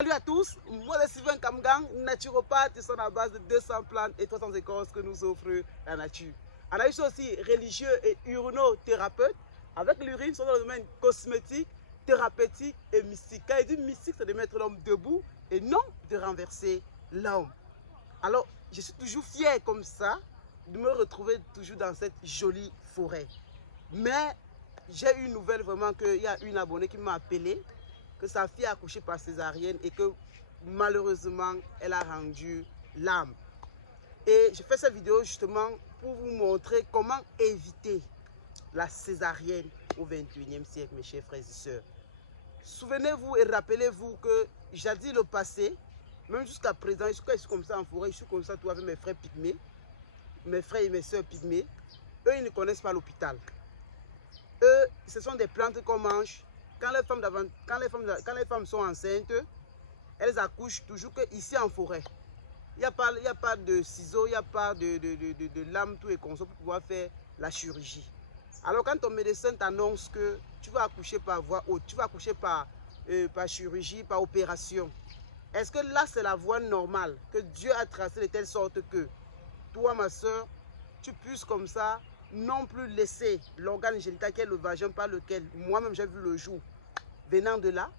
Salut à tous, moi c'est Sylvain Kamgang, naturopathe, qui sont à base de 200 plantes et 300 écorces que nous offre la nature. On a aussi religieux et urinothérapeute, avec l'urine, sont dans le domaine cosmétique, thérapeutique et mystique. Quand il dit mystique, c'est de mettre l'homme debout et non de renverser l'homme. Alors, je suis toujours fier comme ça de me retrouver toujours dans cette jolie forêt. Mais j'ai eu une nouvelle vraiment qu'il y a une abonnée qui m'a appelé que sa fille a accouché par césarienne et que malheureusement, elle a rendu l'âme. Et je fais cette vidéo justement pour vous montrer comment éviter la césarienne au 21e siècle, mes chers frères et sœurs. Souvenez-vous et rappelez-vous que jadis le passé, même jusqu'à présent, je suis comme ça en forêt, je suis comme ça tout avec mes frères pygmées, mes frères et mes sœurs pygmées, eux ils ne connaissent pas l'hôpital. Eux, ce sont des plantes qu'on mange. Quand les femmes sont enceintes, elles accouchent toujours que ici en forêt. Il n'y a pas de ciseaux, il n'y a pas de lame, tout est conçu pour pouvoir faire la chirurgie. Alors quand ton médecin t'annonce que tu vas accoucher par voie haute, tu vas accoucher par chirurgie, par opération, est-ce que là c'est la voie normale que Dieu a tracée de telle sorte que toi ma soeur, tu puisses comme ça non plus laisser l'organe génital qui est le vagin par lequel moi-même j'ai vu le jour venant de là,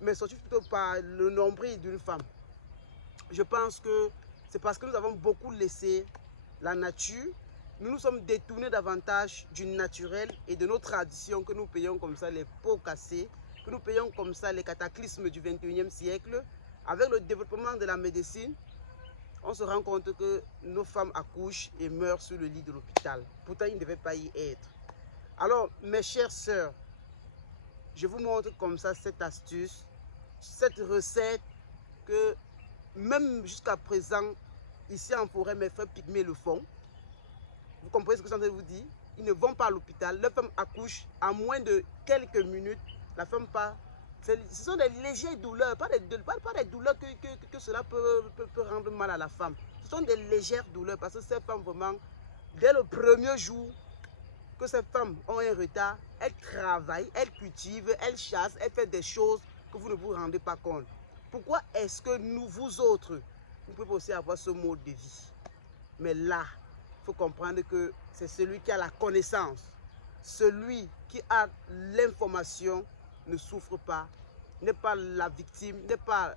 mais surtout plutôt par le nombril d'une femme. Je pense que c'est parce que nous avons beaucoup laissé la nature, nous nous sommes détournés davantage du naturel et de nos traditions que nous payons comme ça les pots cassés, que nous payons comme ça les cataclysmes du 21e siècle. Avec le développement de la médecine, on se rend compte que nos femmes accouchent et meurent sur le lit de l'hôpital. Pourtant, ils ne devaient pas y être. Alors, mes chères sœurs, je vous montre comme ça cette astuce, cette recette que même jusqu'à présent, ici en forêt, mes frères pygmées le font. Vous comprenez ce que je suis en train de vous dire? Ils ne vont pas à l'hôpital. Leur femme accouche en moins de quelques minutes. La femme part. Ce sont des légères douleurs, pas des douleurs que cela peut rendre mal à la femme. Ce sont des légères douleurs parce que ces femmes, vraiment, dès le premier jour que ces femmes ont un retard, elles travaillent, elles cultivent, elles chassent, elles font des choses que vous ne vous rendez pas compte. Pourquoi est-ce que nous, vous autres, vous pouvez aussi avoir ce mode de vie? Mais là, il faut comprendre que c'est celui qui a la connaissance, celui qui a l'information ne souffre pas, n'est pas la victime, n'est pas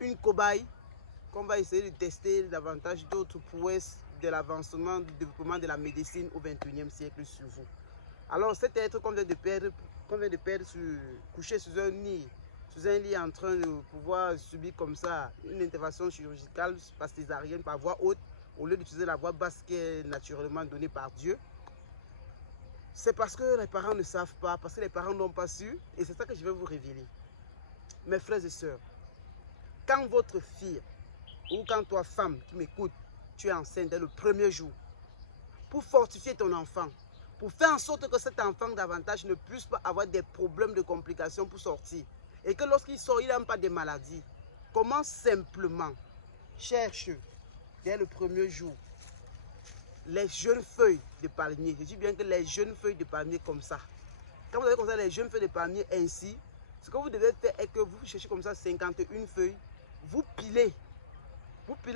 une cobaye qu'on va essayer de tester davantage d'autres prouesses de l'avancement, du développement de la médecine au 21e siècle sur vous. Alors cet être qu'on vient de perdre, couché sur un lit en train de pouvoir subir comme ça une intervention chirurgicale par césarienne, par voie haute, au lieu d'utiliser la voie basse qui est naturellement donnée par Dieu, c'est parce que les parents ne savent pas, parce que les parents n'ont pas su, et c'est ça que je vais vous révéler. Mes frères et sœurs, quand votre fille, ou quand toi femme qui m'écoute, tu es enceinte dès le premier jour, pour fortifier ton enfant, pour faire en sorte que cet enfant davantage ne puisse pas avoir des problèmes de complications pour sortir, et que lorsqu'il sort, il n'a pas de maladies, commence simplement, cherche dès le premier jour les jeunes feuilles de palmier. Je dis bien que les jeunes feuilles de palmier comme ça. Quand vous avez comme ça les jeunes feuilles de palmier ainsi, ce que vous devez faire est que vous cherchez comme ça 51 feuilles, vous pilez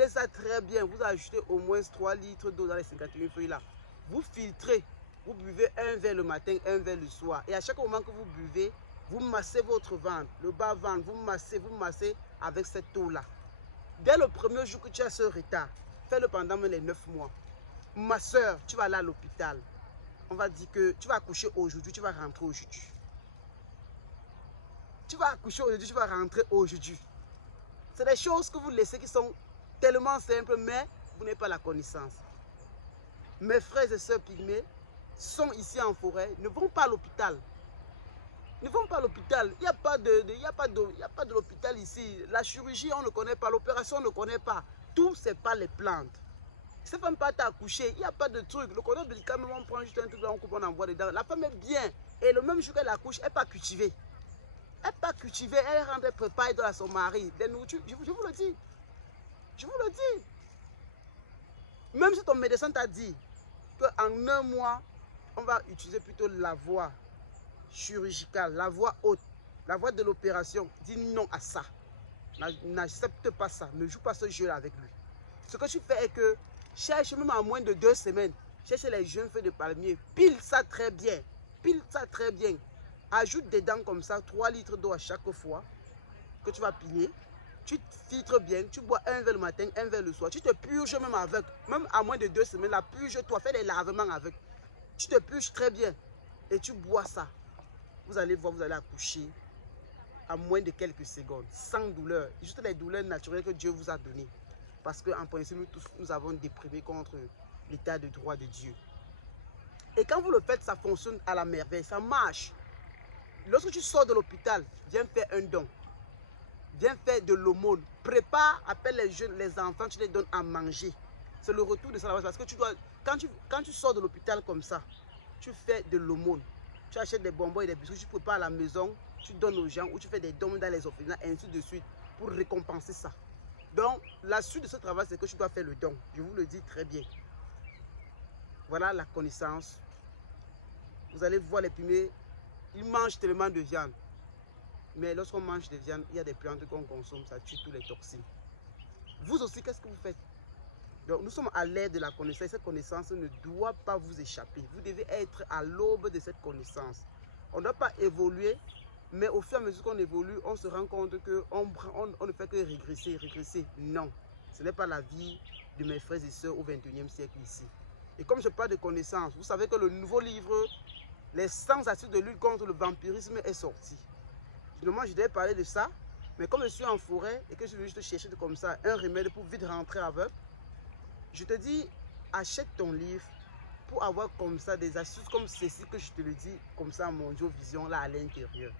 ça très bien, vous ajoutez au moins 3 litres d'eau dans les 51 feuilles là. Vous filtrez, vous buvez un verre le matin, un verre le soir. Et à chaque moment que vous buvez, vous massez votre ventre, le bas-ventre, vous massez avec cette eau-là. Dès le premier jour que tu as ce retard, fais-le pendant les 9 mois. Ma soeur, tu vas aller à l'hôpital. On va dire que tu vas accoucher aujourd'hui, tu vas rentrer aujourd'hui. Tu vas accoucher aujourd'hui, tu vas rentrer aujourd'hui. C'est des choses que vous laissez qui sont tellement simples, mais vous n'avez pas la connaissance. Mes frères et sœurs pygmées sont ici en forêt, ne vont pas à l'hôpital. Ne vont pas à l'hôpital. Il n'y a pas de l'hôpital ici. La chirurgie, on ne connaît pas. L'opération, on ne connaît pas. Tout, c'est pas les plantes. Cette femme part accoucher, il n'y a pas de truc. Le cordon ombilical, on prend juste un truc là, on coupe, on envoie dedans. La femme est bien. Et le même jour qu'elle accouche, elle n'est pas cultivée. Elle n'est pas cultivée, elle rentre préparée à son mari. Des nourritures, je vous le dis. Je vous le dis. Même si ton médecin t'a dit qu'en un mois, on va utiliser plutôt la voie chirurgicale, la voie haute, la voie de l'opération, dis non à ça. n'accepte pas ça. Ne joue pas ce jeu-là avec lui. Ce que tu fais est que cherche même en moins de 2 semaines, cherche les jeunes feuilles de palmier, pile ça très bien, pile ça très bien. Ajoute des dents comme ça, 3 litres d'eau à chaque fois que tu vas piler. Tu filtres bien, tu bois un verre le matin, un verre le soir. Tu te purges même avec, même à moins de 2 semaines, la purge-toi, fais des lavements avec. Tu te purges très bien et tu bois ça. Vous allez voir, vous allez accoucher à moins de quelques secondes, sans douleur. Juste les douleurs naturelles que Dieu vous a données. Parce qu'en principe, nous tous, nous avons déprimé contre l'état de droit de Dieu. Et quand vous le faites, ça fonctionne à la merveille, ça marche. Lorsque tu sors de l'hôpital, viens faire un don. Viens faire de l'aumône. Prépare, appelle les jeunes, les enfants, tu les donnes à manger. C'est le retour de ça. Parce que tu dois, quand tu sors de l'hôpital comme ça, tu fais de l'aumône. Tu achètes des bonbons et des biscuits, tu prépares à la maison, tu donnes aux gens ou tu fais des dons dans les orphelinats, et ainsi de suite, pour récompenser ça. Donc, la suite de ce travail, c'est que tu dois faire le don. Je vous le dis très bien. Voilà la connaissance. Vous allez voir les pygmées, ils mangent tellement de viande. Mais lorsqu'on mange de viande, il y a des plantes qu'on consomme, ça tue tous les toxines. Vous aussi, qu'est-ce que vous faites? Donc, nous sommes à l'ère de la connaissance. Cette connaissance ne doit pas vous échapper. Vous devez être à l'aube de cette connaissance. On ne doit pas évoluer, mais au fur et à mesure qu'on évolue, on se rend compte qu'on ne fait que régresser. Non, ce n'est pas la vie de mes frères et sœurs au XXIe siècle ici. Et comme je parle de connaissance, vous savez que le nouveau livre, les 100 astuces de lutte contre le vampirisme est sorti. Finalement, je devais parler de ça, mais comme je suis en forêt et que je veux juste chercher comme ça un remède pour vite rentrer avec, je te dis, achète ton livre pour avoir comme ça des astuces comme ceci que je te le dis, comme ça, mon Dieu, vision là à l'intérieur.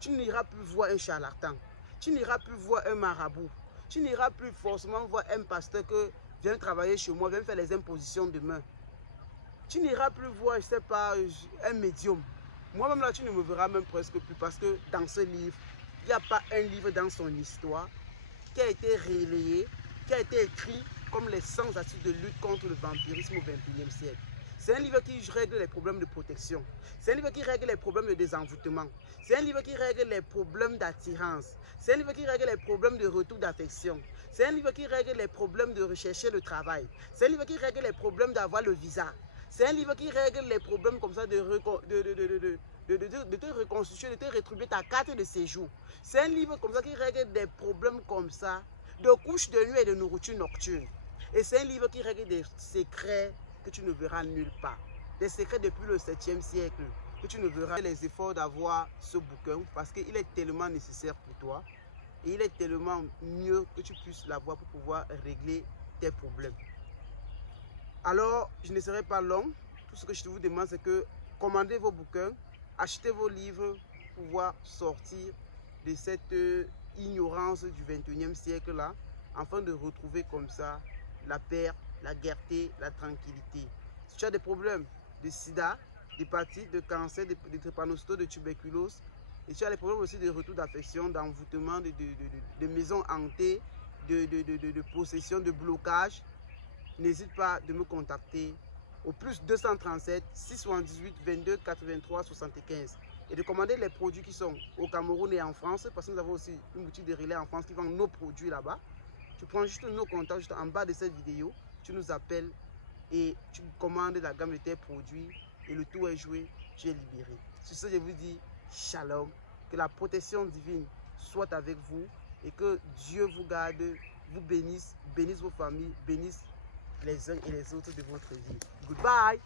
Tu n'iras plus voir un charlatan, tu n'iras plus voir un marabout, tu n'iras plus forcément voir un pasteur que viens travailler chez moi, viens faire les impositions demain. Tu n'iras plus voir, je ne sais pas, un médium. Moi-même là, tu ne me verras même presque plus parce que dans ce livre, il n'y a pas un livre dans son histoire qui a été relayé, qui a été écrit comme les 100 astuces de lutte contre le vampirisme au XXIe siècle. C'est un livre qui règle les problèmes de protection. C'est un livre qui règle les problèmes de désenvoûtement. C'est un livre qui règle les problèmes d'attirance. C'est un livre qui règle les problèmes de retour d'affection. C'est un livre qui règle les problèmes de rechercher le travail. C'est un livre qui règle les problèmes d'avoir le visa. C'est un livre qui règle les problèmes comme ça de te reconstituer, de te rétribuer ta carte de séjour. C'est un livre comme ça qui règle des problèmes comme ça de couches de nuit et de nourriture nocturne. Et c'est un livre qui règle des secrets que tu ne verras nulle part. Des secrets depuis le 7e siècle que tu ne verras. Les efforts d'avoir ce bouquin parce qu'il est tellement nécessaire pour toi et il est tellement mieux que tu puisses l'avoir pour pouvoir régler tes problèmes. Alors, je ne serai pas long. Tout ce que je vous demande, c'est que commandez vos bouquins, achetez vos livres pour pouvoir sortir de cette ignorance du 21e siècle là, afin de retrouver comme ça la paix, la gaieté, la tranquillité. Si tu as des problèmes de sida, d'hépatite, de cancer, de drépanocytose, de tuberculose, et tu as des problèmes aussi de retour d'affection, d'envoûtement, de maisons hantées, de possession, de blocage, n'hésite pas de me contacter au plus 237 678 22 83 75 et de commander les produits qui sont au Cameroun et en France parce que nous avons aussi une boutique de relais en France qui vend nos produits là-bas. Tu prends juste nos contacts juste en bas de cette vidéo, tu nous appelles et tu commandes la gamme de tes produits et le tour est joué, tu es libéré. Sur ce, je vous dis shalom, que la protection divine soit avec vous et que Dieu vous garde, vous bénisse, bénisse vos familles, bénisse les uns et les autres de votre vie. Goodbye.